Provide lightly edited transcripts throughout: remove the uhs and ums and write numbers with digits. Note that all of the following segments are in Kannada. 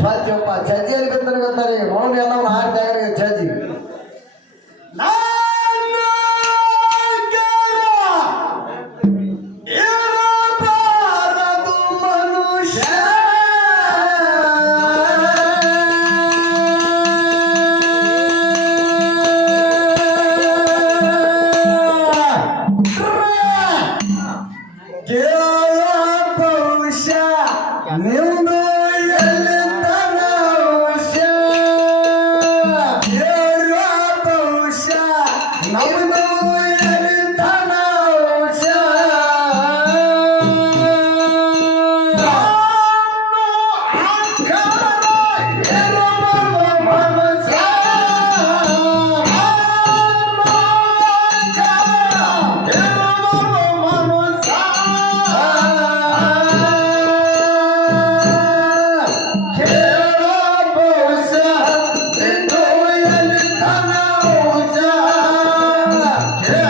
ಸ್ವಚ್ಛಪ್ಪ ಚಜ್ಜಿಯಲ್ಲಿ ಗೊತ್ತಾರೆ ಮೌನ ಎಲ್ಲ ಹಾಡ್ತಾ ಚಜ್ಜಿ Yeah.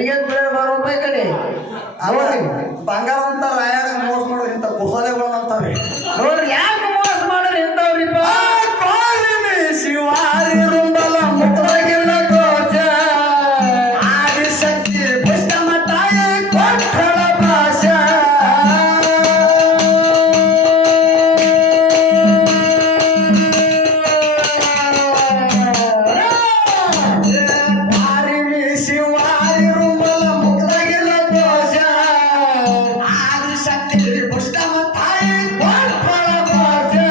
ನಿನಗೆ ಬರೋ ಕಡೆ ಅವ್ರಿ ಬಂಗಾರ ಅಂತ ರಾಯಾಗ ಮೋಸ ಮಾಡೋದು ಇಂಥ ಕುಸಲೆಗಳಂತವೆ ನೋಡ್ರಿ ಯಾಕೆ ಮೋಸ ಮಾಡೋರು ಎಂತವ್ರಿಪ್ಪ ಶಿವಾರಿ ರುಂಬಲ ಮುಖವಾಗಿಲ್ಲ ಕೋಚ ಆದಿಶಕ್ತಿ ಪುಷ್ಟಮ ತಾಯಿ ಕೊಟ್ಟಳ ಭಾಷಾ ಶಿವಾರಿ ರುಂಬಲ ಮುಖವಾಗಿಲ್ಲ ಕೋಚ ಆದಿಶಕ್ತಿ ಪುಷ್ಟಮ ತಾಯಿ ಕೊಟ್ಟಳ ಭಾಷಾ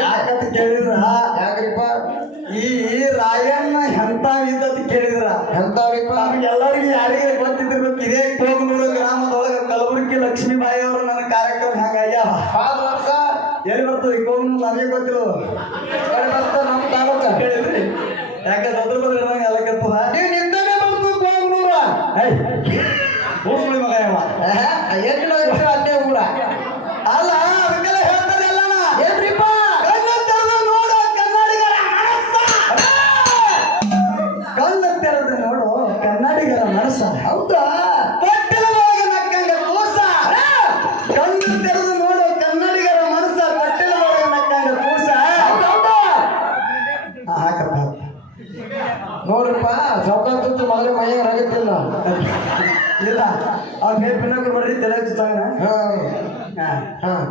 ಯಾಕಂತ ಕೇಳಿದ್ರ ಯಾಕ್ರಿಪ್ಪ ಈ ರಾಯಣ್ಣ ಎಂತ ಇದ್ದತ್ ಕೇಳಿದ್ರ ಎಂತವ್ರಿಪ್ಪ ನಮ್ಗೆಲ್ಲರಿಗೂ ಯಾರಿಗೆ ಗೊತ್ತಿದ್ದಿರ್ಬೇಕು ಇದೇ ಕೋಗನೂರು ಗ್ರಾಮದೊಳಗ ಕಲಬುರಗಿ ಲಕ್ಷ್ಮೀಬಾಯಿ ಅವರು ನನ್ನ ಕಾರ್ಯಕ್ರಮ ಹಂಗಾಗ್ಯಾವ ಆದ ವರ್ಷ ಎಲ್ಲಿ ಬರ್ತದೆ ಈ ಕೋಗನೂರು ನನಗೆ ಗೊತ್ತಿಲ್ಲ ಕಡೆ ಬರ್ತ ನಮ್ಮ ತಾಲೂಕ ಹೇಳಿದ್ರಿ ಯಾಕಂದ್ರೆ ಅದ್ರ ಬದ್ರೆ ನಂಗೆ ಎಲ್ಲ ಕೆತ್ತದ ನೀವು ನಿಂತಾನೆ ಬಂತು ಕೋಗ್ನೂರ ಊರ್ಸುಳಿ ಮಗ ಯಾವ ಎಲ್ಲಿ ಅದೇ ಊರ ಅಲ್ಲ ಅದಕ್ಕೆಲ್ಲ ಹೇಳ್ತಾನೆ ಅಲ್ಲಣ್ಣ ಏನ್ರಿಪ್ಪ ಕಣ್ಣು ತೆರೆದು ನೋಡು ಕನ್ನಡಿಗರ ಮನಸ್ಸ ಕಣ್ಣು ತೆರೆದು ನೋಡು ಕನ್ನಡಿಗರ ಮನಸ್ಸ ಹೌದಾ ಕೊಟ್ಟಿಲದೊಳಗೆ ನಕ್ಕಂಗ ಕೂಸ ಕಣ್ಣು ತೆರೆದು ನೋಡು ಕನ್ನಡಿಗರ ಮನಸ್ಸ ಕೊಟ್ಟಿಲದೊಳಗೆ ನಕ್ಕಂಗ ಕೂಸ ಹೌದಾ ಹಾಕಪ್ಪ ನೋಡ್ರಿಪ್ಪ ಸೌಕರ್ಯ ಮೊದಲೇ ಮೈಯಾಗ ರಗತ್ತಿಲ್ಲ ಇಲ್ಲ ಅವ್ರ ಮೇಲೆ ಪಿನ್ನಕ್ಕೆ ಬರ್ರಿ ತಲೆ ಹಚ್ತಾನ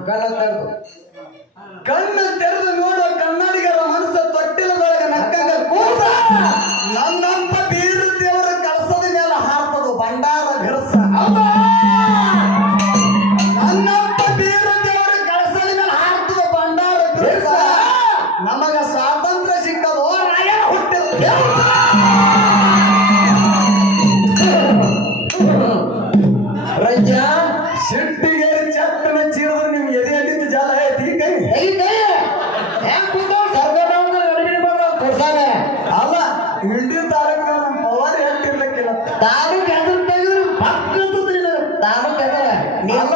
ಕಣ್ಣ ತೆರೆದು ಕಣ್ಣು ತೆರೆದು ನೋಡು ಕನ್ನಡಿಗರ ಮನಸ್ಸ ತೊಟ್ಟಿಲದೊಳಗೆ ನಕ್ಕಂಗ ಕೂಸ ನನ್ನಪ್ಪ ಬೀರು ದೇವರ ಕಳಸದ ಮೇಲೆ ಹಾರ್ತದು ಭಂಡಾರ ಘರ್ಸ ನನ್ನಪ್ಪ ಬೀರು ದೇವರ ಕಳಸದ ಮೇಲೆ ಹಾರ್ತದ ಭಂಡಾರ ಘರ್ಸ ನಮಗ ಸ್ವಾತಂತ್ರ್ಯ ಸಿಕ್ಕದು ರಾಯಣ್ಣ ಹುಟ್ಟಿದ ರಜ್ಜ ಸಿಟ್ಟಿಗೆ ಚಪ್ಪನ ಚೀರದ ನಿಮ್ಗೆ ಎದೆ ಅಡ್ಡಿದ್ದು ಜಾಲ ಐತಿ ಕೈ ಅಲ್ಲ ಇಂಡಿಯನ್ ತಾಲೂಕು ನಮ್ಮ ಪವಾರ ಹೇಳ್ತಿರ್ಲಿಕ್ಕಿಲ್ಲ ತಾಲೂಕ್ ಹೆಸರು ತೆಗೆದ್ರು ತಾಲೂಕ್ ಹೆಸರ ಅಲ್ಲ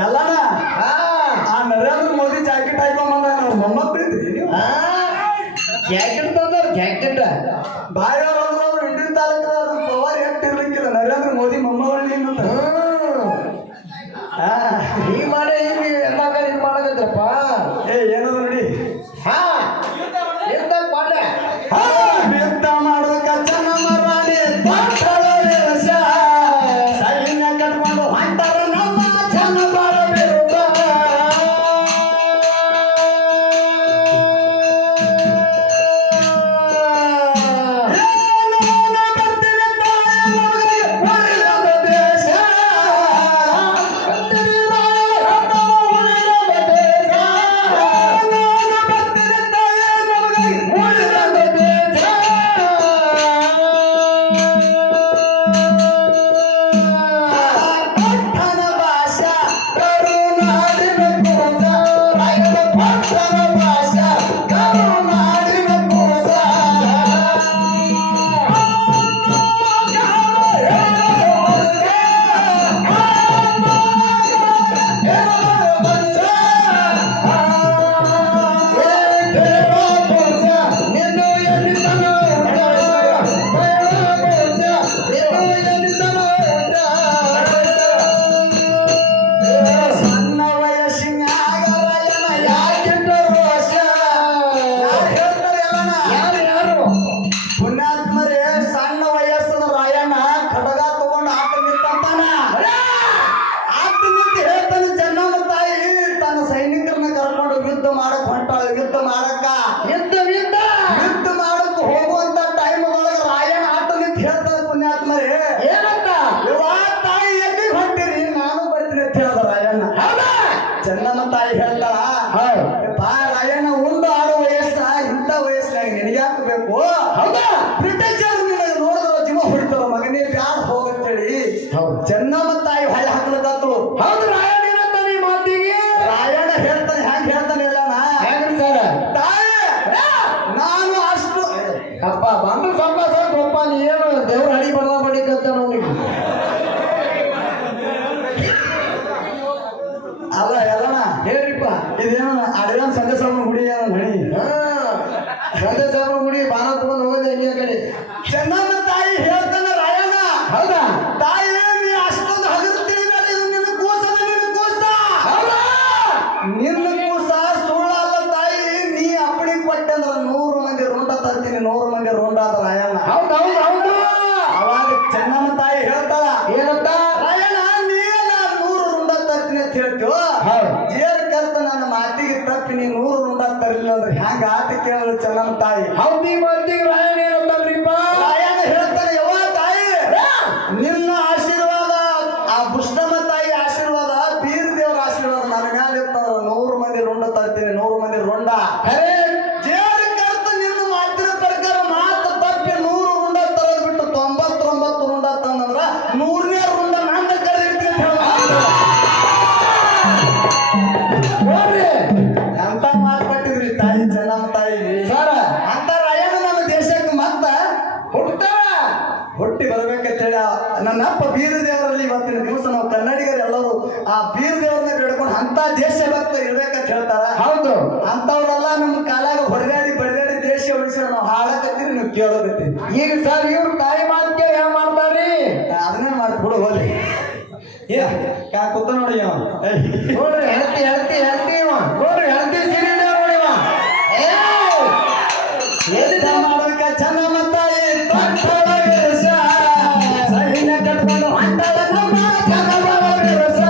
ಎಲ್ಲನ ಆ ನರೇಂದ್ರ ಮೋದಿ ಜಾಕೆಟ್ ಹಾಕೊಂಬಂದ ನಾವು ಮೊಮ್ಮಕ್ಕಳು ಇದ್ರಿ ನೀವು ಜಾಕೆಟ್ ತಂದ್ರ ಜಾಕೆಟ್ ಬಾಯವ್ರು ಅಂದ್ರೆ ಇಂಡಿಯನ್ ತಾಲೂಕದವ್ರು ಪವಾರ ಹೇಳ್ತಿರ್ಲಿಕ್ಕಿಲ್ಲ ನರೇಂದ್ರ ಮೋದಿ ಮೊಮ್ಮಗಳು ಅಂತ ಈ ಮಾಡಿ ಇಲ್ಲಿ ಎಲ್ಲ ಕಡೆ ಇದು ಮಾಡಕತ್ರಪ್ಪ ಏನದ ನೋಡಿ ಎಂತ ಪಾಡ್ಯ ಯುದ್ಧ ಮಾಡುವ ಕಚ್ಚನ ಮರಾಡಿ ಸೈನ್ಯ ಕಟ್ಕೊಂಡು ಹೊಂಟಾರ ನಮ್ಮ ಚೆನ್ನಮ್ಮ ತಾಯಿ ಹೇಳ್ತಾಳ ಪಾ ರಾಯಣ್ಣ ಉಂಡು ಆಡೋ ವಯಸ್ಸ ಇಂಥ ವಯಸ್ಸಿನಾಗ ನಿನಗ್ಯಾಕೆ ಬೇಕು ಹೌದಾ ಬ್ರಿಟಿಷರು ನಿನಗೆ ನೋಡಿದ್ರ ಜೀವ ಹೊಡಿತಾರ ಮಗನೇ ಬ್ಯಾಡ ಹೋಗಂತೇಳಿ ಚೆನ್ನಮ್ಮ ತಾಯಿ ಹೊಳೆ ಹಾಕ್ಲಕತ್ತು ಹೌದು ರಾಯಣ್ಣ ಏನಂತಾನೆ ಈ ಮಾತಿಗೆ ರಾಯಣ್ಣ ಹೇಳ್ತಾನೆ ಹ್ಯಾಂಗ ಹೇಳ್ತಾನೆ ಇಲ್ಲ ತಾಯಿ ನಾನು ಅಷ್ಟು ಅಪ್ಪ ಬಂದು ಸಂಪಾಸ ಗೊಪ್ಪ ನೀ ಏನು ದೇವ್ರ ಹಳಿ ಬಡದ ಬಡಿಕತ್ತ ನೋಡಿಗೆ ಅಲ್ಲ ಎಲ್ಲಣ್ಣ ಹೇಳ್ರಿಪ್ಪ ಇದೇನು ಅಡಿಯನ್ ಸಂಜೆ ಸಾಬನ ಗುಡಿ ಮಣಿ ಸಂಜೆ ಸಾಬನ ಗುಡಿ ಬಾಣ ತಗೊಂಡು ಹೋಗೋದು ಹೆಂಗೆ ಕಡೆ ಚೆನ್ನಮ್ಮ ತಾಯಿ ಹೇಳ್ತಾನೆ ರಾಯಣ್ಣ ಹೌದಾ ತಾಯಿ ನೀ ಅಷ್ಟೊಂದು ಹಗರ್ತೀನಿ ಬೇಡ ಇದು ನಿನ್ನ ಕೂಸದ ನಿನ್ನ ಕೂಸ ಹೌದಾ ನಿನ್ನ ಕೂಸ ಸುಳ್ಳಲ್ಲ ತಾಯಿ ನೀ ಅಪ್ಪಡಿ ಕೊಟ್ಟೆ ಅಂದ್ರೆ 100 ಮಂದಿ ರುಂಡ ತರ್ತೀನಿ 100 ಮಂದಿ ರುಂಡ ಅದ ರಾಯಣ್ಣ ಹೌದು ಹೌದು ಹೌದು ಅವಾಗ ಚೆನ್ನಮ್ಮ ತಾಯಿ ಹೇಳ್ತಾಳ ಏನಂತ ರಾಯಣ್ಣ ನೀಲ್ಲ 100 ರುಂಡ ತರ್ತೀನಿ ಅಂತ ಹೇಳ್ತೀವ ಜೇರ್ ಕರ್ತ ನನ್ನ ಮಾತಿಗೆ ತಪ್ಪಿ ನೀ 100 ರುಂಡ ತರಲಿಲ್ಲ ಅಂದ್ರೆ ಹ್ಯಾಂಗ ಆಟ ಕೇಳಲು ಚೆನ್ನಮ್ಮ ತಾಯಿ ಹೌದಿ ಮಂದಿಗೆ ರಾಯಣ್ಣ ಏನಂತಲ್ರಿಪ್ಪ ರಾಯಣ್ಣ ಹೇಳ್ತಾನೆ ಯವ್ವ ತಾಯಿ ನಿನ್ನ ಆಶೀರ್ವಾದ ಆ ಬುಷ್ಟಮ್ಮ ತಾಯಿ ಆಶೀರ್ವಾದ ಬೀರ್ ದೇವರ ಆಶೀರ್ವಾದ ನನ್ನ ಮ್ಯಾಲ ಇರ್ತಂದ್ರ 100 ಮಂದಿ ರುಂಡ ತರ್ತೀನಿ 100 ಮಂದಿ ರುಂಡ ಖರೆ ಜೇರ್ ಕರ್ತ ನಿನ್ನ ಮಾತಿನ ಪ್ರಕಾರ ಮಾತು ತಪ್ಪಿ 100 ರುಂಡ ತರದ್ ಬಿಟ್ಟು 99 ರುಂಡ ತಂದಂದ್ರ 100ನೇ ರುಂಡ ನಂದ ಕರೆದಿರ್ತೀನಿ ನೋಡ್ರಿ ಅಂತ ಮಾತಾಡ್ತಿದ್ರಿ ತಾಯಿ ಚೆನ್ನಮ್ಮ ತಾಯಿ ಸರ ಅಂತ ರಾಯಣ್ಣ ನಮ್ಮ ದೇಶಕ್ಕೆ ಮತ್ತ ಹುಟ್ಟಿ ಬರ್ಬೇಕಂತೇಳಿ ನನ್ನ ಅಪ್ಪ ಬೀರ ದೇವರಲ್ಲಿ ಇವತ್ತಿನ ದಿವಸ ನಾವು ಕನ್ನಡಿಗರು ಎಲ್ಲರೂ ಆ ಬೀರ ದೇವರನ್ನ ಬೇಡ್ಕೊಂಡು ಅಂತ ದೇಶ ಭಕ್ತ ಇರ್ಬೇಕಂತ ಹೇಳ್ತಾರ ಹೌದು ಅಂತವ್ರೆಲ್ಲ ನಮ್ಮ ಕಾಲಾಗ ಹೊಡೆದಾಡಿ ಬಡಿದಾಡಿ ದೇಶ ಉಳಿಸಿ ನಾವು ಹಾಳಕತ್ತೀರಿ ನೀವು ಕೇಳೋದತ್ತಿ ಈಗ ಸರ್ ಇವ್ರು ತಾಯಿ ಮಾತಿಗೆ ಏನ್ ಮಾಡ್ತಾರ್ರಿ ಅದನ್ನೇ ಮಾಡ್ಬಿಡು ಹೋಲಿ ಕೂತ ನೋಡಿ ನೋಡ್ರಿ ಹೆಳ್ತಿ ಹೆಳ್ತಿ ಹೆಳ್ತಿ ಇವ ನೋಡ್ರಿ ಹೆಳ್ತಿ ಸಿಲಿಂಡರ್ ನೋಡಿ ಇವ ಮಾಡೋದಕ್ಕ ಚೆನ್ನಮ್ಮ ತಾಯಿ ಸೈನ್ಯ ಕಟ್ಕೊಂಡು ಅಂತಾಳ ನಮ್ಮ ಚೆನ್ನಮ್ಮ ಬಿರುಸ.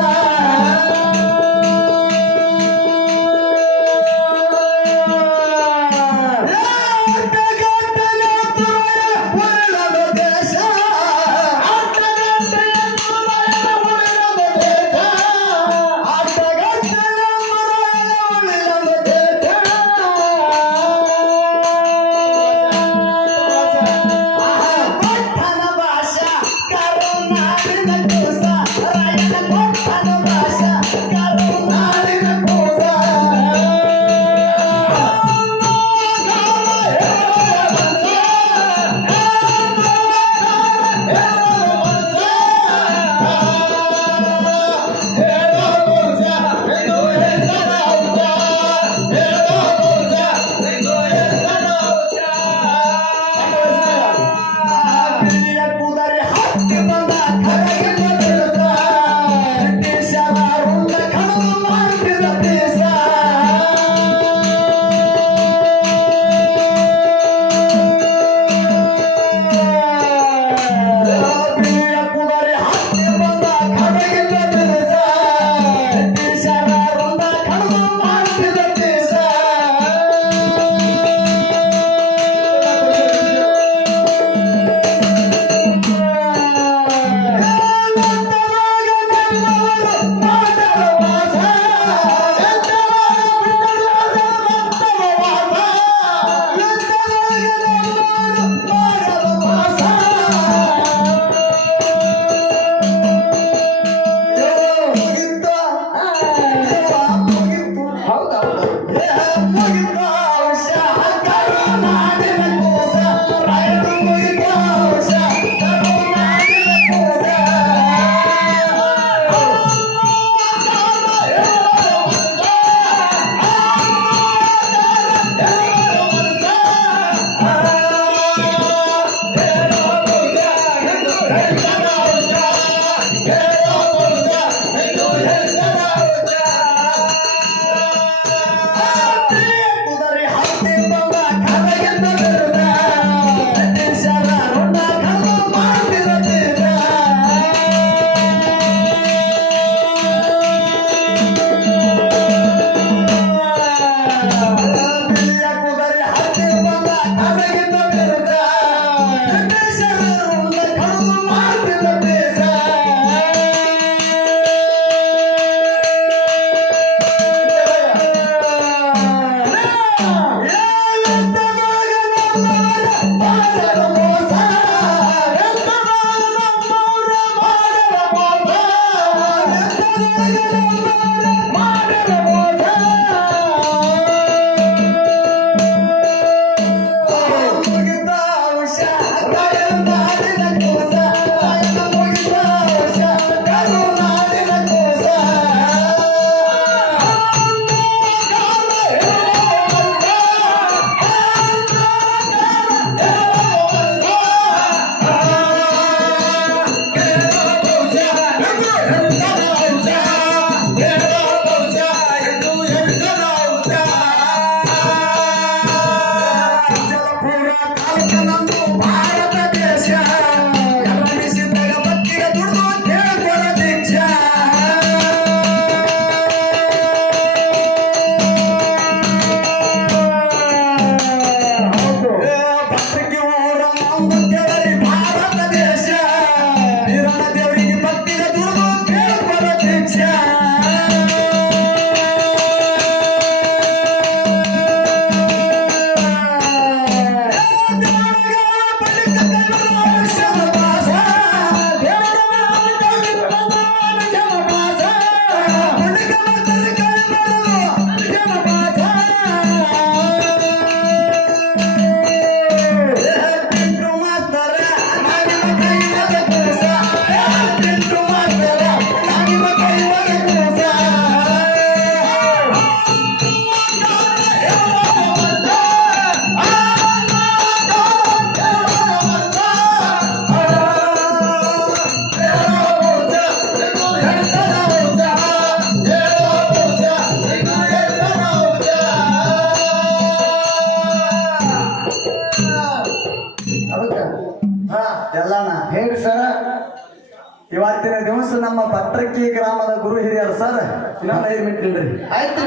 ಇವತ್ತಿನ ದಿವಸ ನಮ್ಮ ಪತ್ರಕ್ಕಿ ಗ್ರಾಮದ ಗುರು ಹಿರಿಯರು ಸರ್ ಇನ್ನೊಂದು 5 ಮಿನಿಟ್ ನಿಲ್ರಿ. ಆಯ್ತು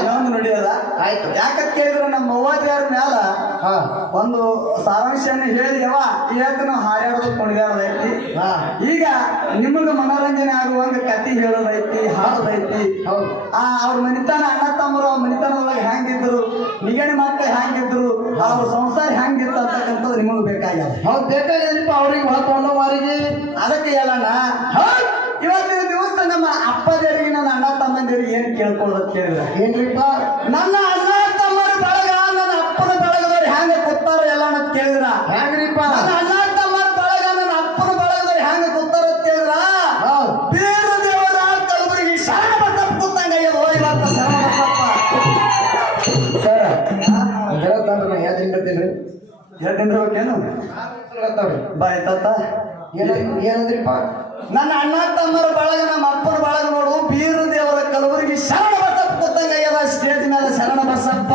ಇನ್ನೊಂದು ನುಡಿಯಲ್ಲ ಆಯ್ತು. ಯಾಕಂತ ಕೇಳಿದ್ರೆ ನಮ್ಮ ಅವ್ವಾಜಿಯವ್ರ ಮ್ಯಾಲ ಹಾ ಒಂದು ಸಾರಾಂಶನ ಹೇಳಿ ಇವತ್ತು ನಾವು ಹಾಡಾಡೋದು ಕುಣಿದಾಡೋದೈತಿ. ಹಾ ಈಗ ನಿಮಗೆ ಮನೋರಂಜನೆ ಆಗುವಂಗ ಕತಿ ಹೇಳೋದೈತಿ, ಹಾಡೋದೈತಿ. ಹೌದು. ಅವ್ರ ಮನಿತನ ಅಣ್ಣ ತಮ್ಮರು ಅವ್ರ ಮನಿತನದೊಳಗೆ ಹೆಂಗಿದ್ರು, ನಿಗಣಿ ಮಕ್ಕಳು ಹೆಂಗಿದ್ರು, ಅವ್ರ ಸಂಸಾರ ಹೆಂಗಿತ್ತು ಅಂತಕ್ಕಂಥದ್ದು ನಿಮಗೆ ಬೇಕಾಗ್ಯದ. ಹೌದು ಬೇಕಾಗಿದ್ರಿಪ್ಪ ಅವ್ರಿಗೆ ಹೊತ್ತೊಂದು ಮಾರಿಗೆ. ಅದಕ್ಕೆ ಹೇಳೋಣ ಇವತ್ತಿನ ದಿವಸ ನಮ್ಮ ಅಪ್ಪದರಿಗೆ ನನ್ನ ಅಣ್ಣ ತಮ್ಮಂದಿರಿಗೆ ಏನ್ ಕೇಳ್ಕೊಳ್ಳೋದು ಕೇಳಿದ್ರೆ ಏನ್ರಿಪ್ಪ? ನನ್ನ ಅಣ್ಣ ತಮ್ಮರ ಬಳಗ ನನ್ನ ಅಪ್ಪನ ಬಳಗದವ್ರು ಹೆಂಗ ಕೂತಾರ ಎಲ್ಲ ಅಂತ ಕೇಳಿದ್ರ ಹೆಂಗ್ರಿಪ್ಪ? ನನ್ನ ಅಣ್ಣ ತಮ್ಮರ ಬಳಗ ನನ್ನ ಅಪ್ಪನ ಬಳಗದವ್ರು ಹೆಂಗ ಕೂತಾರ ಅಂತ ಕೇಳಿದ್ರ ಬೀರ ದೇವರ ಕಲಬುರಗಿ ಶರಣ ಬಸಪ್ಪ ಕೂತಂಗ ಹೋಗಿ ಬರ್ತ ಶರಣ ಬಸಪ್ಪ ಸರ್ ನಾ ಯಾವ್ದು ಹಿಂಡ್ತೀನಿ ಹೇಳ್ತಿರ್ಬೇಕೇನು ಬಾಯ್ ತಾತ ಏನಂದ್ರಿಪ್ಪ? ನನ್ನ ಅಣ್ಣ ತಮ್ಮರ ಬಳಗ ನಮ್ಮ ಅಪ್ಪನ ಬಳಗ ನೋಡು ಬೀರ ದೇವರ ಕಲಬುರಗಿ ಶರಣ ಬಸಪ್ಪ ಕೂತಂಗ ಸ್ಟೇಜ್ ಮೇಲೆ ಶರಣ ಬಸಪ್ಪ.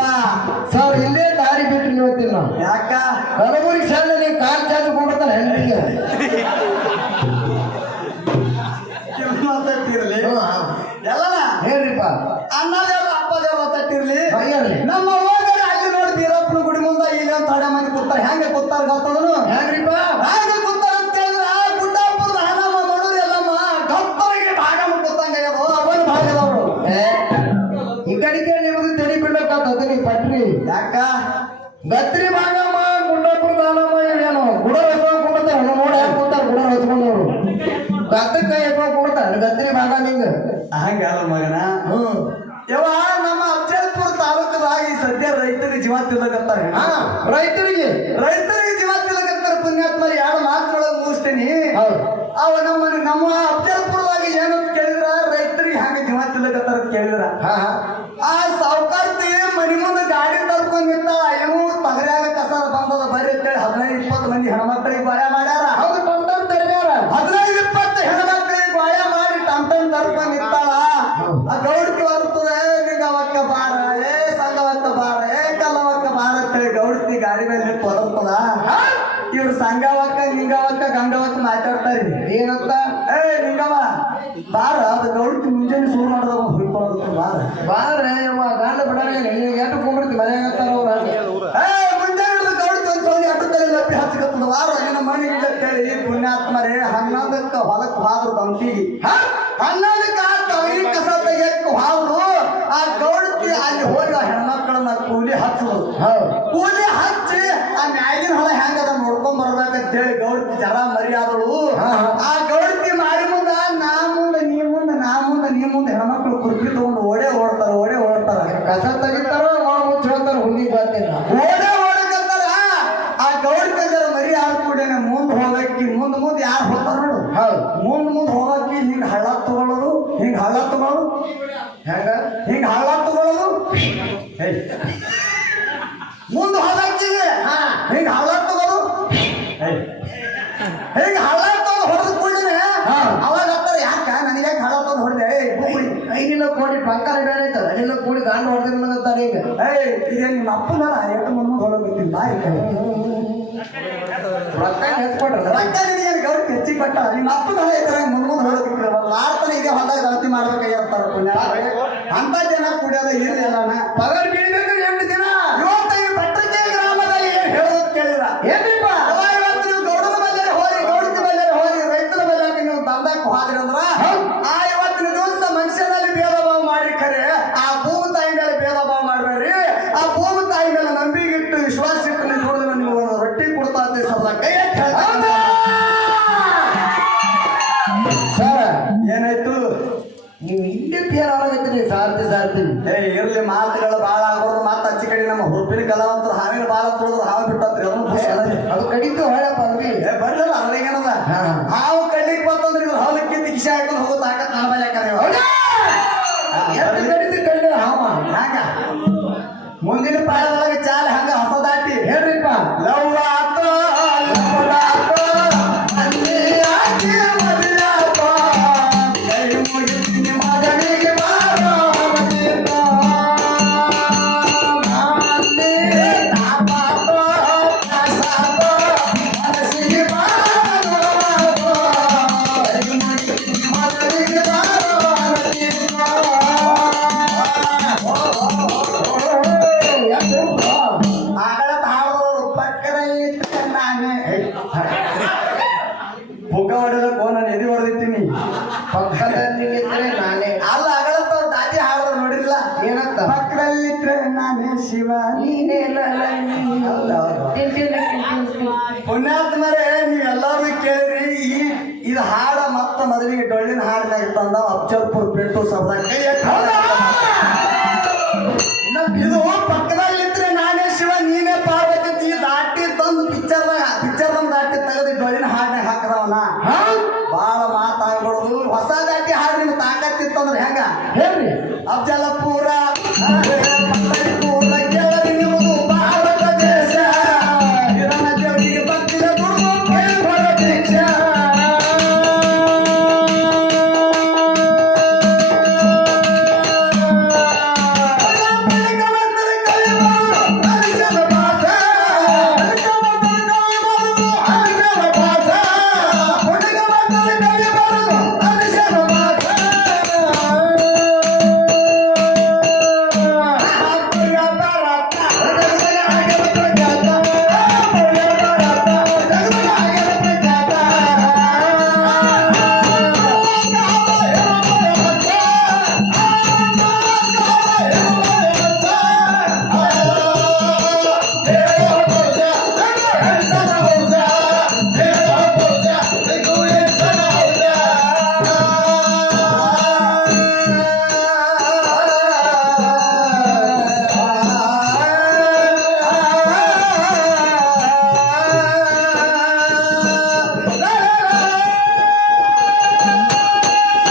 ಸರ್ ಇಲ್ಲೇ ದಾರಿ ಬಿಟ್ಟು ನೀವತ್ತೀನಿ ನಾವು. ಯಾಕ ಕಲಬುರಗಿ ಶರಣ ನೀವು ಕಾಲ್ ಚಾರ್ಜ್ ಕೊಂಡಿರ್ತಾನೆ ಹೆಣ್ಣಿಗೆ. ತಟ್ಟಿರ್ಲಿ ಎಲ್ಲ ಹೇಳ್ರಿಪ್ಪ. ಅಣ್ಣ ದೇವ್ರ ಅಪ್ಪ ದೇವ್ರ ತಟ್ಟಿರ್ಲಿ ಹೇಳ್ರಿ. ನಮ್ಮ ಹೋದರೆ ಅಲ್ಲಿ ನೋಡಿ ಬೀರಪ್ಪನ ಗುಡಿ ಮುಂದೆ ಈಗ ಥೋಡೆ ಮಂದಿ ಕೂತಾರ ಹೆಂಗೆ ಕೂತಾರ ಗೊತ್ತದನು ಹೆಂಗ್ರಿಪ್ಪ? ಹೆಂಗೆ ಕೂತಾರ ಅಂತ ಕೇಳಿದ್ರ ಗುಡ್ಡಪ್ಪನ ಹಣಮ್ಮ ನೋಡಿದ್ರೆ ಎಲ್ಲಮ್ಮ ಕಪ್ಪರಿಗೆ ಭಾಗ ಕೂತಂಗ ಅವನ ಭಾಗದವರು ಈ ಕಡೆಗೆ ನಿಮ್ದು ತಡಿ ಬಿಡ್ಬೇಕಾಗ್ತದೆ ನೀವು ಪಟ್ರಿ. ಯಾಕ ಗತ್ರಿ ಭಾಗಮ್ಮ ಗುಂಡಪ್ಪರ ದಾನಮ್ಮ ಏನು ಗುಡ ಹೊಚ್ಕೊಂಡ್ ಕೊಡ್ತಾರೆ ನೋಡಿ ಯಾಕೆ ಕೂತಾರ ಗುಡ ಹೊಚ್ಕೊಂಡವ್ರು ಗದ್ದಕ್ಕ ಎತ್ಕೊಂಡ್ ಕೊಡ್ತಾರೆ ಗತ್ರಿ ಭಾಗ ನಿಂಗ. ಹಂಗಲ್ಲ ಮಗನ. ಯವ್ವ ನಮ್ಮ ಅಫಜಲ್ಪುರ ತಾಲೂಕದಾಗ ಈ ಸದ್ಯ ರೈತರಿಗೆ ಜೀವ ತಿಲ್ಲಕತ್ತಾರೆ. ರೈತರಿಗೆ ಜೀವ ತಿಲ್ಲಕತ್ತಾರೆ. ಪುಣ್ಯಾತ್ಮರಿ 2 ಮಾತುಗಳನ್ನ ಮುಗಿಸ್ತೇನೆ. ಅವ ನಮ್ಮ ಅಫಜಲ್ಪುರದಾಗ ಏನು ಕೇಳಿದ್ರ ರೈತರಿಗೆ ಹಂಗ ಜೀವ ತಿಲ್ಲಕತ್ತಾರ ಅಂತ ಕೇಳಿದ್ರ ಆ ಸಾವುಕಾರ್ತಿ ಮನಿ ಮುಂದೆ ಗಾಡಿ ತರ್ಕೊಂಡಿದ್ದ ಏನೋ ತಗರ್ಯಾಗ ಕಸ ಬಂದದ ಬರೀ ಅಂತೇಳಿ 15-20 ಮಂದಿ ಹೆಣ್ಮಕ್ಳಿಗೆ ಗಾಯ ಮಾಡ್ಯಾರ. ಹೌದು ಟಮ್ ತರ್ಯಾರ. 15-20 ಹೆಣ್ಮಕ್ಳಿಗೆ ಗಾಯ ಮಾಡಿ ಟಮ್ ತರ್ಕೊಂಡಿರ್ತಾಳ. ಆ ಗೌಡ್ತಿ ಬರ್ತದೆ ನಿಂಗವಕ್ಕ ಬಾರ ಸಂಗವಕ್ಕ ಬಾರ ಕಲ್ಲವಕ್ಕ ಬಾರ ಅಂತೇಳಿ ಗೌಡ್ತಿ ಗಾಡಿ ಮೇಲೆ ತೊಡರ್ತದ. ಇವ್ರು ಸಂಗವಕ್ಕ ನಿಂಗವಕ್ಕ ಗಂಗವಕ್ಕ ಮಾತಾಡ್ತಾರಿ ಏನಂತ? ನಿಂಗವ ಬಾರ ಅದು ಗೌಡ್ತಿ ಮುಂಜಾನೆ ಶುರು ಮಾಡಿದ ಹುಡ್ಕೊಳ್ಳೋದಕ್ಕೆ ಬಾರ ಬಾರ್ರೆ ಯವ್ವ ಗಂಡ ಬಿಡಾರ ನೀವು ಎಷ್ಟು ಕುಂಬಿಡ್ತಿ ಮನೆಯಾಗತ್ತಾರ ಅವ್ರ ಮುಂಜಾನೆ ಗೌಡ್ತಿ ಒಂದು ಸೌದಿ ಅಡ್ಡದಲ್ಲಿ ಲಪ್ಪಿ ಹಚ್ಕತ್ತದ ವಾರ ನಿನ್ನ ಮನೆಗೆ ಅಂತೇಳಿ ಪುಣ್ಯಾತ್ಮರೇ 11ಕ್ಕೆ ಹೊಲಕ್ಕೆ ಹೋದ್ರು ಗಂಟಿಗೆ 11ಕ್ಕೆ ಕವರಿ ಕಸ ತೆಗೆಯಕ್ಕೆ ಹೋದ್ರು. ಆ ಗೌಡ್ತಿ ಅಲ್ಲಿ ಹೋಗಿ ಆ ಹೆಣ್ಮಕ್ಳನ್ನ ಕೂಲಿ ಹಚ್ಚೋದು. ಕೂಲಿ ಹಚ್ಚಿ ಆ ಮ್ಯಾಗಿನ ಹೊಲ ಹೆಂಗದ ನೋಡ್ಕೊಂಡ್ ಬರ್ಬೇಕಂತ ಹೇಳಿ ಗೌಡ್ತಿ ಜರ ಮರಿಯಾದಳು. ಆ ಗೌಡ್ತಿ ಮಾರಿ ಮುಂದ ನಾ ಮುಂದೆ ನೀ ಮುಂದೆ ನಾ ಮುಂದೆ ನೀ ಮುಂದೆ ಹೆಣ್ಮಕ್ಳು ಕುರ್ಕಿ ತಗೊಂಡು ಓಡೇ ಓಡ್ತಾರ ಕಸ ತೆಗಿತಾರ ಮುಚ್ಚ ಹೇಳ್ತಾರ ಹುಂಡಿಗೆ ಬರ್ತೀನಿ ಓಡಕತ್ತಾರ. ಆ ಗೌಡ್ತಿ ಜರ ಮರಿ ಆಡ್ಕೊಡೇನೆ ಮುಂದೆ ಹೋಗಕ್ಕಿ ಮುಂದೆ ಯಾರು ಹೋಗ್ತಾರ ನೋಡು ಮುಂದೆ ಹೋಗಕ್ಕಿ ಹಿಂಗ ಹಳ್ಳ ತಗೊಳ್ಳೋದು ಹಿಂಗ ಹಳ್ಳ ತಗೊಳ್ಳೋದು ಮುಂದೆ ಹೋಗಕ್ಕಿ ಹಿಂಗ ಹಳ್ಳ ತಗೊಳ್ಳೋದು ಹಿಂಗ ಹಳ್ಳ ತಗೊಂಡು ಹೊಡೆದು ಕೂಡಲೇ ಅವಾಗ ಹತ್ತಾರ ಯಾಕ ನನಗೆ ಯಾಕೆ ಹಳ್ಳ ತಗೊಂಡು ಹೊಡೆದೆ 5 ಕೋಟಿ ಬಂಗಾರ ಇಡೈತಲ್ಲ 5 ಕೋಟಿ ಗಾಂಡ ಹೊಡೆದಿರ್ತಾರೆ ಈಗ. ಇದೇ ನಿಮ್ಮ ಅಪ್ಪನ ಎಷ್ಟು ಮುಂದೆ ಹೊಡೋಗಿದ್ದೀನಿ ಬಾಯಿ ರೊಕ್ಕ ಹೆಚ್ಚಿಕೊಟ್ರ ಗೌಡ್ತಿ ಹೆಚ್ಚಿಗೆ ಕೊಟ್ಟ ನಿಮ್ಮ ಅಪ್ಪನ ಹೊಲ ಐತರ ಮುಂದೆ ಹೊಡೋಗಿರ್ತಾರ ಆರ್ತನ ಇದೇ ಹೊಲದಾಗ ಗಲತಿ ಮಾಡ್ಬೇಕಾಗಿರ್ತಾರ ಪುಣ್ಯ ಅಂತ ಜನ ಕುಡಿಯೋದ ಇರ್ಲಿ ಅಲ್ಲಣ್ಣ ಪಗಾರ ಬೀಳ್ಬೇಕು 8 ದಿನ. ಇವತ್ತ ಈ ಪಟ್ಟಕ್ಕೆ ಗ್ರಾಮದಲ್ಲಿ ಏನ್ ಹೇಳೋದು ಕೇಳಿದ್ರ ಏನಿಪ್ಪ ಇವತ್ತು ನೀವು ಗೌಡನ ಬಲ್ಲೆ ಹೋಗಿ ಗೌಡತಿ ಬಲ್ಲೆ ಹೋಗಿ ರೈತರ ಬಲ್ಲೆ ನೀವು ದಂಧಕ್ಕೆ ಹೋದ್ರಿ ಅಂದ್ರ ಆ ಇವತ್ತಿನ ದಿವಸ ಮನುಷ್ಯನಲ್ಲಿ ಭೇದ ಭಾವ ಮಾಡ್ರಿ ಖರೆ ಆ ಭೂಮಿ ತಾಯಿ ಮೇಲೆ ಭೇದ ಭಾವ ಮಾಡ್ಬೇಡ್ರಿ. ಆ ಭೂಮಿ ತಾಯಿ ಮೇಲೆ ನಂಬಿಕೆ ಇಟ್ಟು ವಿಶ್ವಾಸ ಇಟ್ಟು ನೀವು ನೋಡಿದ್ರೆ ನೀವು ಒಂದು ರೊಟ್ಟಿ ಕೊಡ್ತಾ ಅಂತ ಸದಾ ಕೈ ಸರ್ ಏನಾಯ್ತು ನೀವು ಇಲ್ಲಿ ಪೇರ್ ಆಗತ್ತೀರಿ ಸಾರ್ತಿ ಇರ್ಲಿ ಮಾತುಗಳು ಬಾಳ ಆಗೋದು ಮಾತು ಹಚ್ಚಿ ಕಡೆ ನಮ್ಮ ಹುರುಪಿನ ಕಲಾವಂತರು ಹಾವಿನ ಬಾಲ ತೊಳೆದ್ರು ಹಾವು ಬಿಟ್ಟತ್ರಿ ಅದು ಕಡಿತು ಹೊಳಪ್ಪ ಅಂದ್ರಿ ಬರ್ಲಿಲ್ಲ ಅದ್ರಾಗೇನದ ಹಾವು ಕಣ್ಣಿಗೆ ಬಂತಂದ್ರೆ ಇವ್ರು ಹೊಲಕ್ಕೆ ಕಿಶೆ ಹಾಕೊಂಡು ಹೋಗೋದು ಹಾಕತ್ ನಾಳೆ ಕಡಿತು ಕಳ್ಳಿ ಹಾವ ಹಂಗ ಮುಂದಿನ ಪಾಳದೊಳಗೆ ಚಾಲೆ ಹಂಗ ಹೊಸ ದಾಟಿ ಹೇಳ್ರಿಪ್ಪ ಲವ್ ಆತೋ ಶಿವ ನೀನೇ ಲಲನಿ. ಹೌದೌದು. ಟಿಂಟಿನ. ಪುಣ್ಯಾತ್ಮರೇ ನೀವೆಲ್ಲರೂ ಕೇಳ್ರಿ ಇದು ಹಾಡ ಮತ್ತ ಮೊದಲಿಗೆ ಡೊಳ್ಳಿನ ಹಾಡಿನಾಗ ತಂದ ಅಫ್ಜಲ್ಪುರ್ ಪಿಂಟು ಸಭಾ ಕೈ ಎತ್ತಿ ಹೌದಾ? ಇದು ಪಕ್ಕದಲ್ಲಿದ್ರೆ ನಾನೇ ಶಿವ ನೀನೇ ಪಾರ್ವತಿ ದಾಟಿ ತಂದು ಪಿಕ್ಚರ್ ದಾಟಿ ತೆಗೆದು ಡೊಳ್ಳಿನ ಹಾಡಿನಾಗ ಹಾಕದವನ ಹಾ? ಬಾಳ ಮಾತಾಡ್ಬಾರ್ದು ಹೊಸ ದಾಟಿ ಹಾಡು ನಿಮ್ಗೆ ತಾಕತ್ತಿತ್ತಂದ್ರೆ ಹೆಂಗ ಹೇಳ್ರಿ. ಅಫ್ಜಲಪುರ